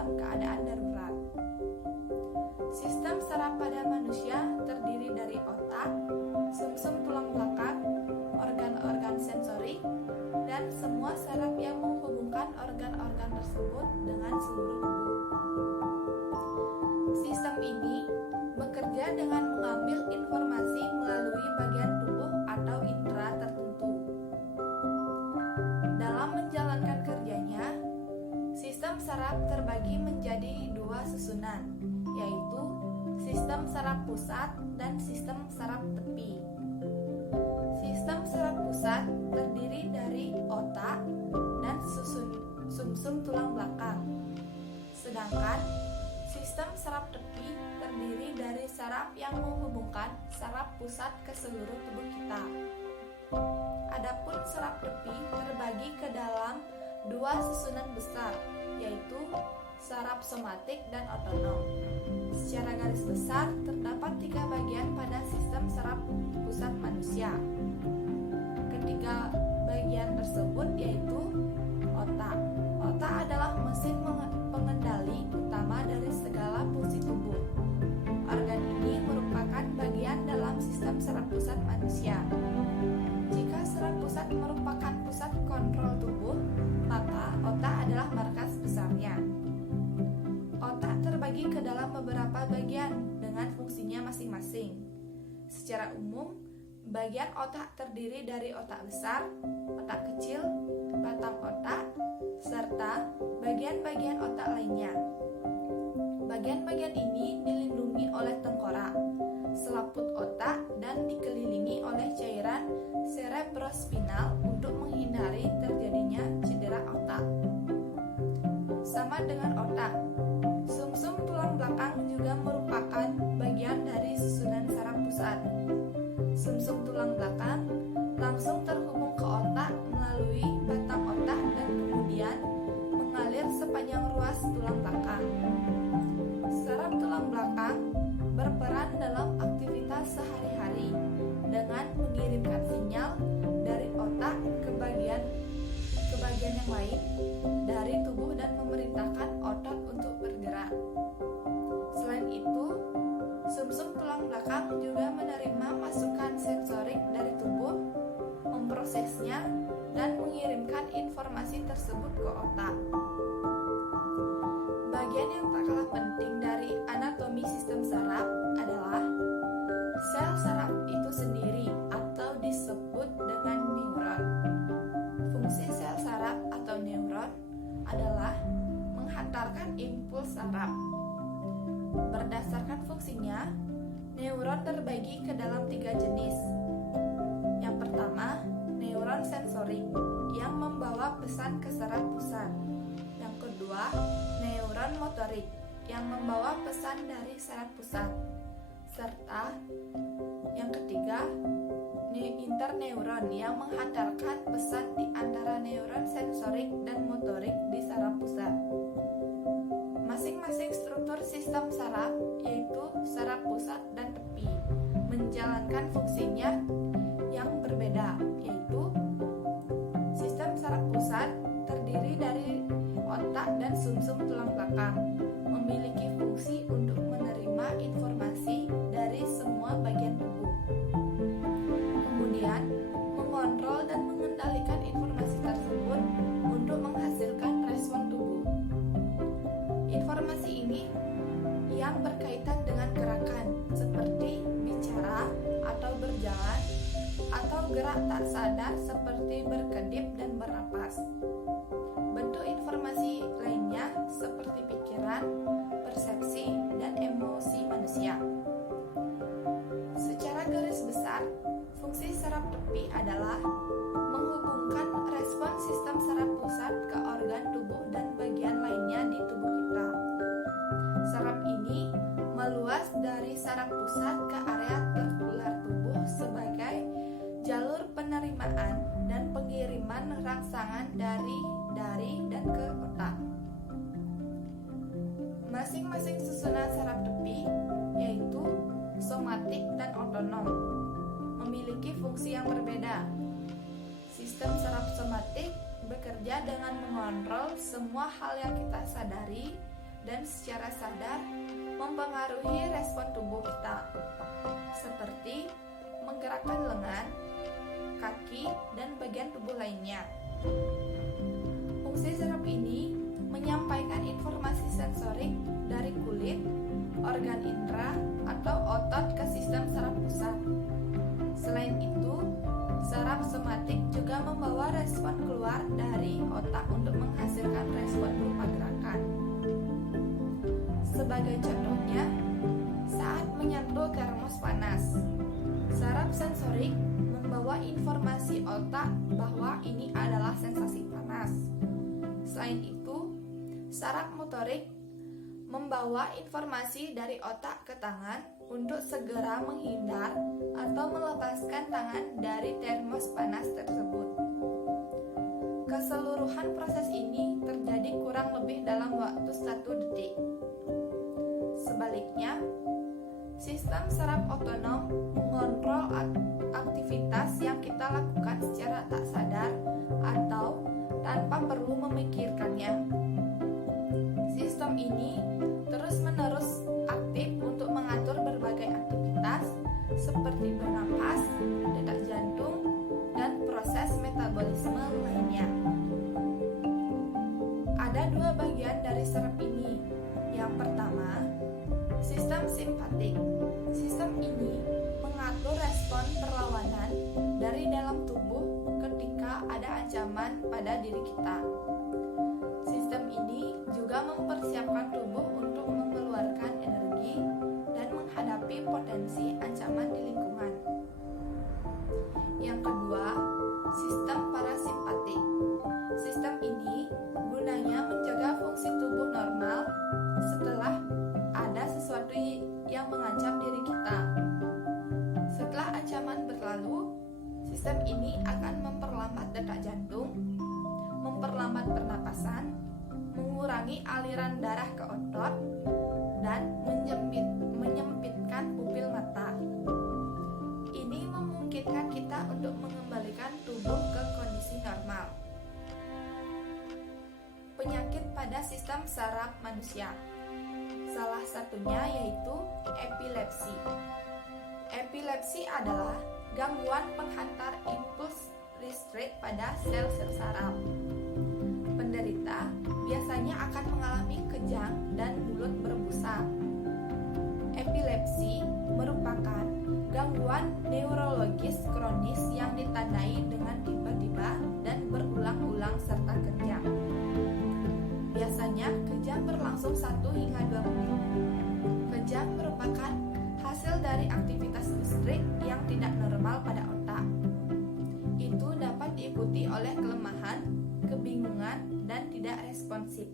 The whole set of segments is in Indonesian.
dalam keadaan darurat. Sistem saraf pada manusia terdiri dari otak, sumsum tulang belakang, organ-organ sensorik, dan semua saraf yang menghubungkan organ-organ tersebut dengan seluruh tubuh. Sistem ini bekerja dengan mengambil informasi melalui bagian tubuh atau indera tertentu. Dalam menjalankan kerjanya, sistem saraf terbagi menjadi dua susunan, yaitu sistem saraf pusat dan sistem saraf tepi. Sistem saraf pusat terdiri dari otak dan sumsum tulang belakang. Sedangkan sistem saraf tepi terdiri dari saraf yang menghubungkan saraf pusat ke seluruh tubuh kita. Adapun saraf tepi terbagi ke dalam dua susunan besar, yaitu saraf somatik dan otonom. Secara garis besar, terdapat 3 bagian pada sistem saraf pusat manusia. Ketiga bagian tersebut yaitu otak. Otak adalah mesin pengendali utama dari segala fungsi tubuh. Organ ini merupakan bagian dalam sistem saraf pusat manusia. Jika saraf pusat merupakan pusat kontrol tubuh, maka otak adalah markas besarnya. Otak terbagi ke dalam beberapa bagian dengan fungsinya masing-masing. Secara umum, bagian otak terdiri dari otak besar, otak kecil, batang otak, serta bagian-bagian otak lainnya. Bagian-bagian ini dilindungi oleh tengkorak, selaput otak, dan dikelilingi oleh cairan cerebrospinal untuk menghindari terjadinya cedera otak. Sama dengan otak, sumsum tulang belakang juga merupakan bagian dari susunan saraf pusat. Sumsum tulang belakang langsung terhubung ke otak melalui batang otak dan kemudian mengalir sepanjang ruas tulang belakang. Saraf tulang belakang berperan dalam aktivitas sehari-hari dengan mengirimkan sinyal dari otak ke bagian yang lain dari tubuh dan memerintahkan otot untuk bergerak. Selain itu, sumsum tulang belakang juga menerima masukan sensorik dari tubuh, memprosesnya, dan mengirimkan informasi tersebut ke otak. Bagian yang tak kalah penting dari anatomi sistem saraf adalah sel saraf itu sendiri atau disebut dengan neuron. Fungsi sel saraf atau neuron adalah menghantarkan impuls saraf. Berdasarkan fungsinya, neuron terbagi ke dalam 3 jenis. Yang pertama, neuron sensorik yang membawa pesan ke saraf pusat. Yang kedua, neuron motorik yang membawa pesan dari saraf pusat. Serta yang ketiga, interneuron yang menghantarkan pesan di antara neuron sensorik dan motorik di saraf pusat. Masing-masing struktur sistem saraf, yaitu saraf pusat dan tepi, menjalankan fungsinya yang berbeda, yaitu sistem saraf pusat terdiri dari otak dan sumsum tulang belakang, memiliki fungsi untuk menerima informasi dari semua bagian tubuh. Kemudian, mengontrol dan mengendalikan informasi tersebut untuk menghasilkan respon tubuh. Informasi ini yang berkaitan dengan gerakan seperti bicara atau berjalan, atau gerak tak sadar seperti berkedip dan bernapas. Bentuk informasi lainnya seperti pikiran, persepsi, dan emosi manusia. Secara garis besar, fungsi saraf tepi adalah menghubungkan respon sistem saraf pusat ke organ tubuh dan bagian lainnya di tubuh kita. Saraf ini meluas dari saraf pusat ke area tertular tubuh sebagai jalur penerimaan dan pengiriman rangsangan dari dan ke otak. Masing-masing susunan saraf tepi, yaitu somatik dan otonom, memiliki fungsi yang berbeda. Sistem saraf somatik bekerja dengan mengontrol semua hal yang kita sadari, dan secara sadar mempengaruhi respon tubuh kita, seperti menggerakkan lengan, kaki, dan bagian tubuh lainnya. Fungsi saraf ini menyampaikan informasi sensorik dari kulit, organ indera, atau otot ke sistem saraf pusat. Selain itu, saraf somatik juga membawa respon keluar dari otak untuk menghasilkan respon berupa gerakan. Sebagai contohnya, saat menyentuh termos panas, saraf sensorik membawa informasi otak bahwa ini adalah sensasi panas. Selain itu, saraf motorik membawa informasi dari otak ke tangan untuk segera menghindar atau melepaskan tangan dari termos panas tersebut. Keseluruhan proses ini terjadi kurang lebih dalam waktu 1 detik. Sebaliknya, sistem saraf otonom mengontrol aktivitas yang kita lakukan secara tak sadar atau tanpa perlu memikirkannya. Sistem ini terus-menerus aktif untuk mengatur berbagai aktivitas seperti bernapas, detak jantung, dan proses metabolisme lainnya. Ada 2 bagian dari saraf ini. Yang pertama, sistem simpatik. Sistem ini mengatur respon perlawanan dari dalam tubuh ketika ada ancaman pada diri kita. Sistem ini juga mempersiapkan tubuh untuk mengeluarkan energi dan menghadapi potensi ancaman di lingkungan. Yang kedua, sistem parasimpatik. Sistem ini gunanya menjaga fungsi tubuh normal setelah ada sesuatu yang mengancam diri kita. Setelah ancaman berlalu, sistem ini akan memperlambat detak jantung, memperlambat pernapasan, mengurangi aliran darah ke otot, dan menyempitkan pupil mata. Ini memungkinkan kita untuk mengembalikan tubuh ke kondisi normal. Penyakit pada sistem saraf manusia. Salah satunya yaitu epilepsi. Epilepsi adalah gangguan penghantar impuls listrik pada sel-sel saraf. Penderita biasanya akan mengalami kejang dan mulut berbusa. Epilepsi merupakan gangguan neurologis kronis yang ditandai dengan tiba-tiba dan berulang-ulang serta kejang. Biasanya kejang berlangsung 1 hingga 2 menit. Kejang merupakan hasil dari aktivitas listrik yang tidak normal pada otak. Itu dapat diikuti oleh kelemahan, kebingungan, dan tidak responsif.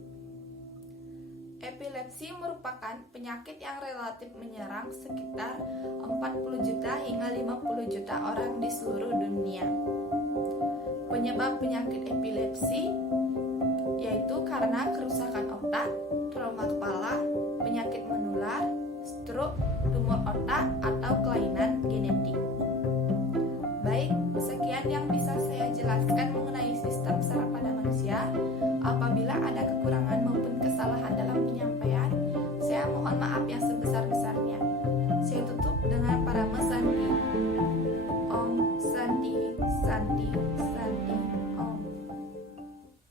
Epilepsi merupakan penyakit yang relatif menyerang sekitar 40 juta hingga 50 juta orang di seluruh dunia. Penyebab penyakit epilepsi yaitu karena kerusakan otak, trauma kepala, penyakit menular, stroke, tumor otak,